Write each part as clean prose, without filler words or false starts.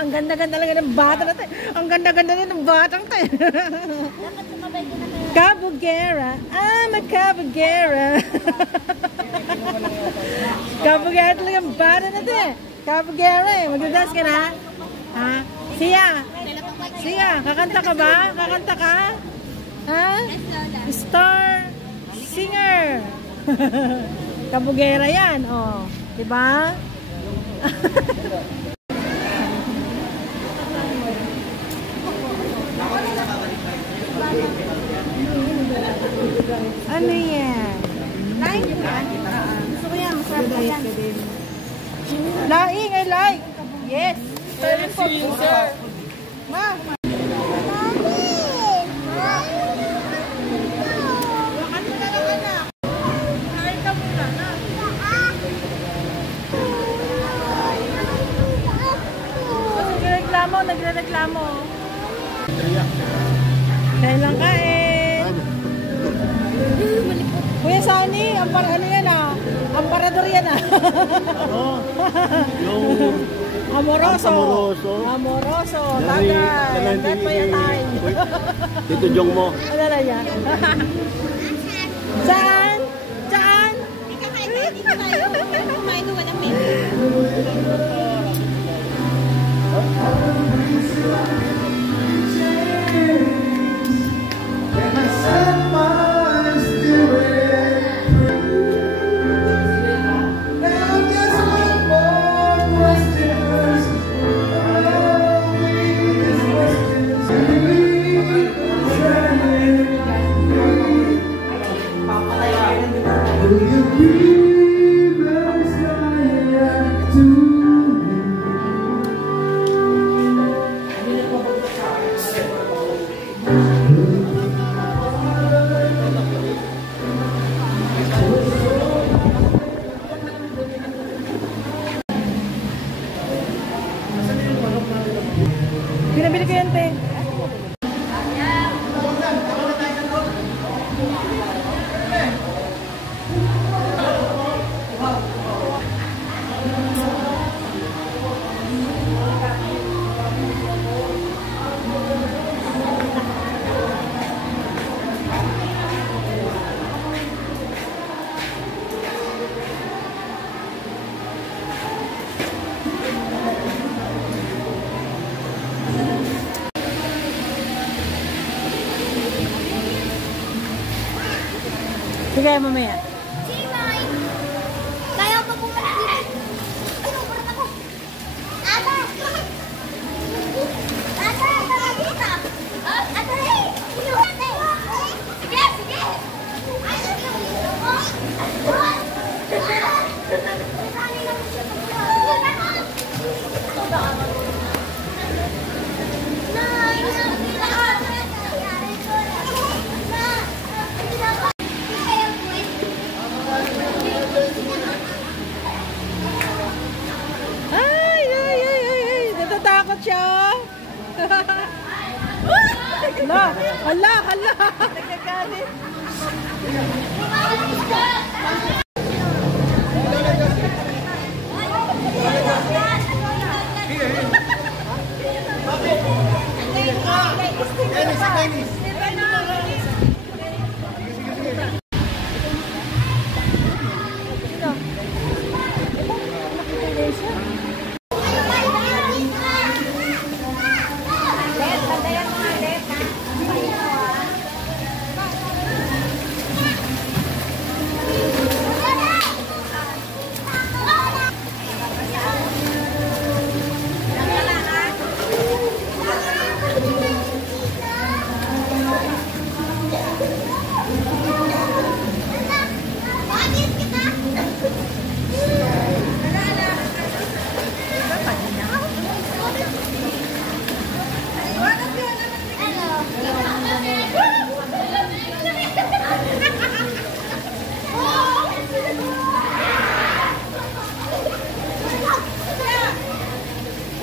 Ang ganda-ganda lang ng bata natin. Ang ganda-ganda lang ng batang tayo. Cabugera. I'm a Cabugera. Cabugera talaga ang bata natin. Cabugera eh. Magdadance ka na? Ha? Siya, kakanta ka ba? Kakanta ka? Ha? Star singer. Cabugera yan, oh. Diba? Ano yan? Like? Gusto ko yan, masarap na yan. Laing, I like. Yes. Very good, sir. Ma. Nagre-reklamo. Kailan kain? Kuya Sunny, ano yan ah? Amparador yan ah. Yung Amoroso. Tagal. That pa yung time. Dito jong mo. Ano na yan? Saan? Dito tayo. Kumain ko walang menu. Pinabili ko yan, te. Sige, mamaya. Kaya pa po ba? Ay, nakulat ako. Ata! Dito! Ata, hey! Sige! Natatakot siya. Hala. Nagkagalit.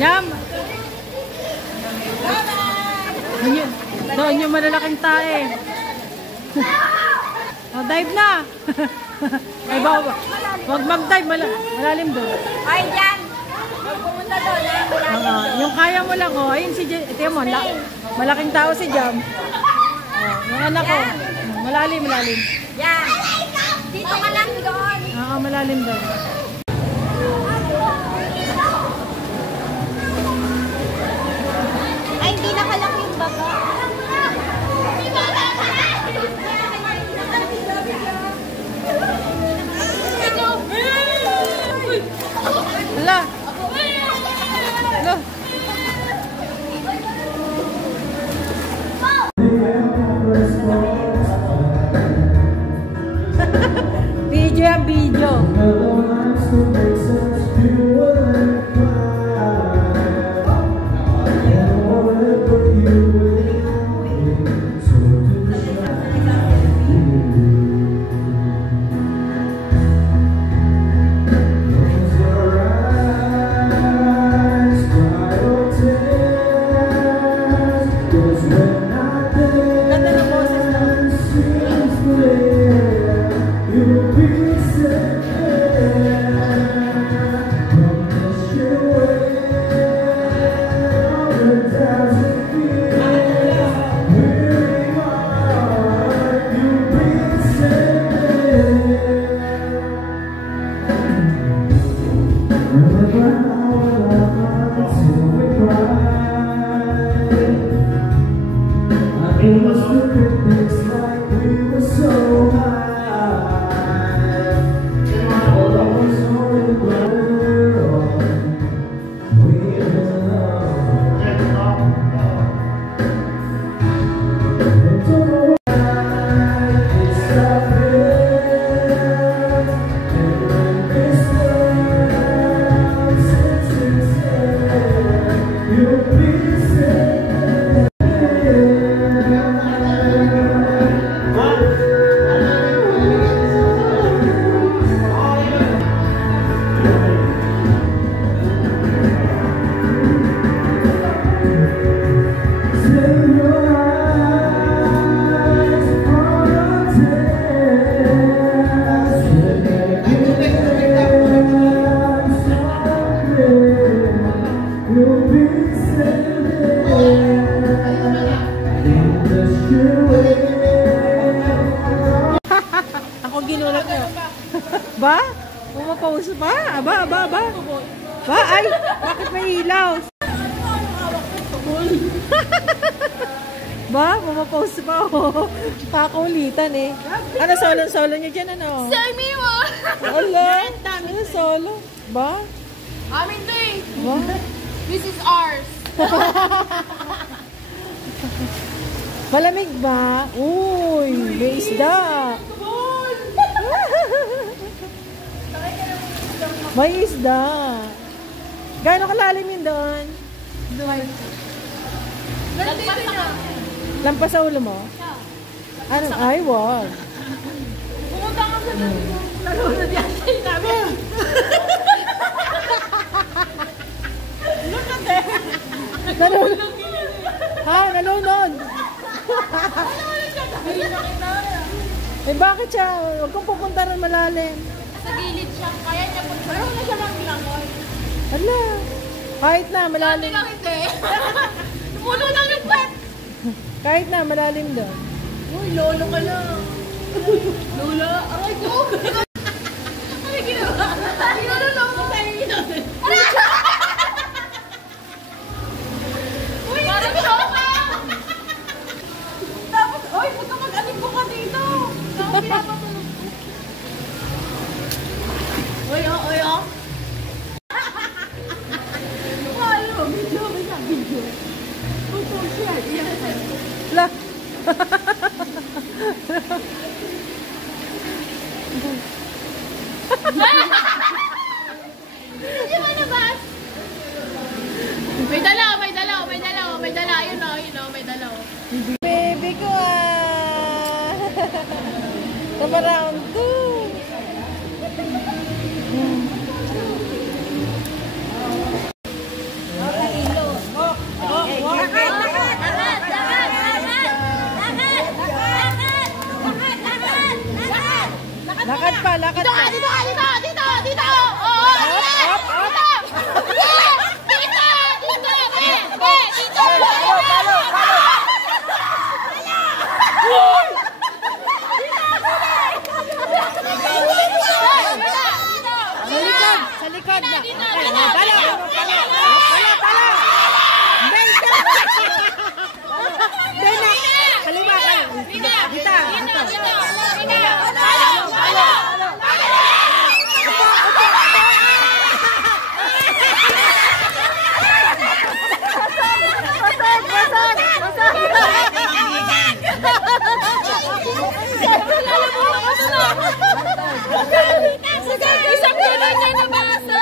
Yam! Doon yung malalaking tae. O, dive na! Ay, wag mag-dive. Malalim doon. Ay, dyan! Pumunta doon na. Yung kaya mo lang, oh. Ayun si Jam. Ito mo, malaking tao si Jam. Yung anak ko. Malalim. Yan. Dito ka lang doon. Oo, malalim doon. Ay, hindi nakalak yung baba. Hala. Hala. Video yan, video. Ganda ng boses na. It was the critics like we were so high. All I was on the world, we were alone. It took a while, it started, and when this world sits instead, you'll be safe. Ako ginulat niyo. Ba? Pumapause pa? Aba. Ba? Ay, bakit may ilaw? Ba? Pumapause pa ako. Kakulitan eh. Ano solo niyo dyan? Ano? Sami mo! Ala? Ano solo? Ba? Amin to eh. Ba? This is ours. Malamig ba? Uy, may isda. May isda. Gaano kalalim yun doon? Lampas sa ulo mo? Ano? Ay, wag. Pumunta ka sa nalunod yan siya namin. Look at that. Nalunod. Ha? Nalunod. Eh bakit siya? Huwag kong pupunta rin malalim. Sa gilid siya. Kaya niya po. Pero na siya lang langoy. Hala. Kahit na, malalim. Lang hindi. Puno lang yung pet. Kahit na, malalim doon. Uy, lolo ka lang. Lola, aray ko. Ano ginawa? Lolo ko sa'yo ginawa. Uy, parang shoka. Tapos, oy, punta mag-anig ko ka dito. Tapos pinapatulog ko. Uy, oh. Wala, video. Share. Hala. Hindi mo nabas? May dalaw. Ayun o, may dalaw. Baby ko ah. Tama round 2. Lakad pa. Dito! Oh! Up. Talo! Kalima ka. Dita. Isang kilo niya nabasa.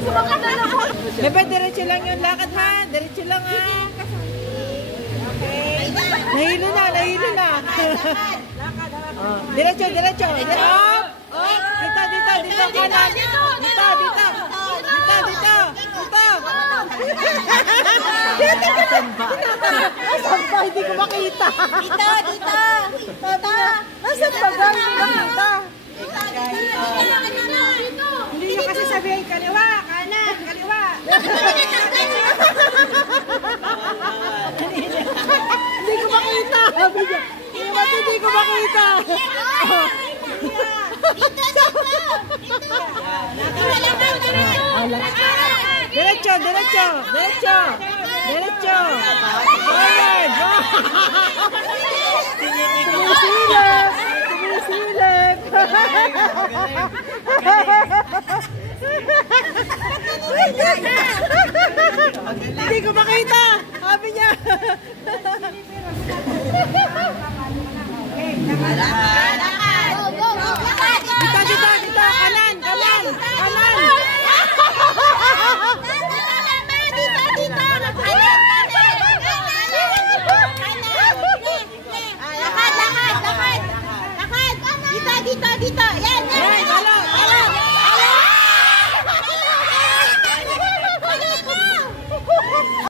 Sumakat na lang po. Bebe, diretso lang yung lakad ha. Diretso lang ha. Nahilo na. Oh, diretso. Up! Dito, kanan. Dito. Asan ba? Hindi ko makita. Dito. Asan ba? Hindi ko makita. Hindi nyo kasi sabihin kaliwa, kanan, kaliwa. Hindi ko makita. Hindi ko makita. Diretso. Forward. Sumusilip. Hindi ko makita. Sabi niya. Dito. Kanan. Lakad. Dito.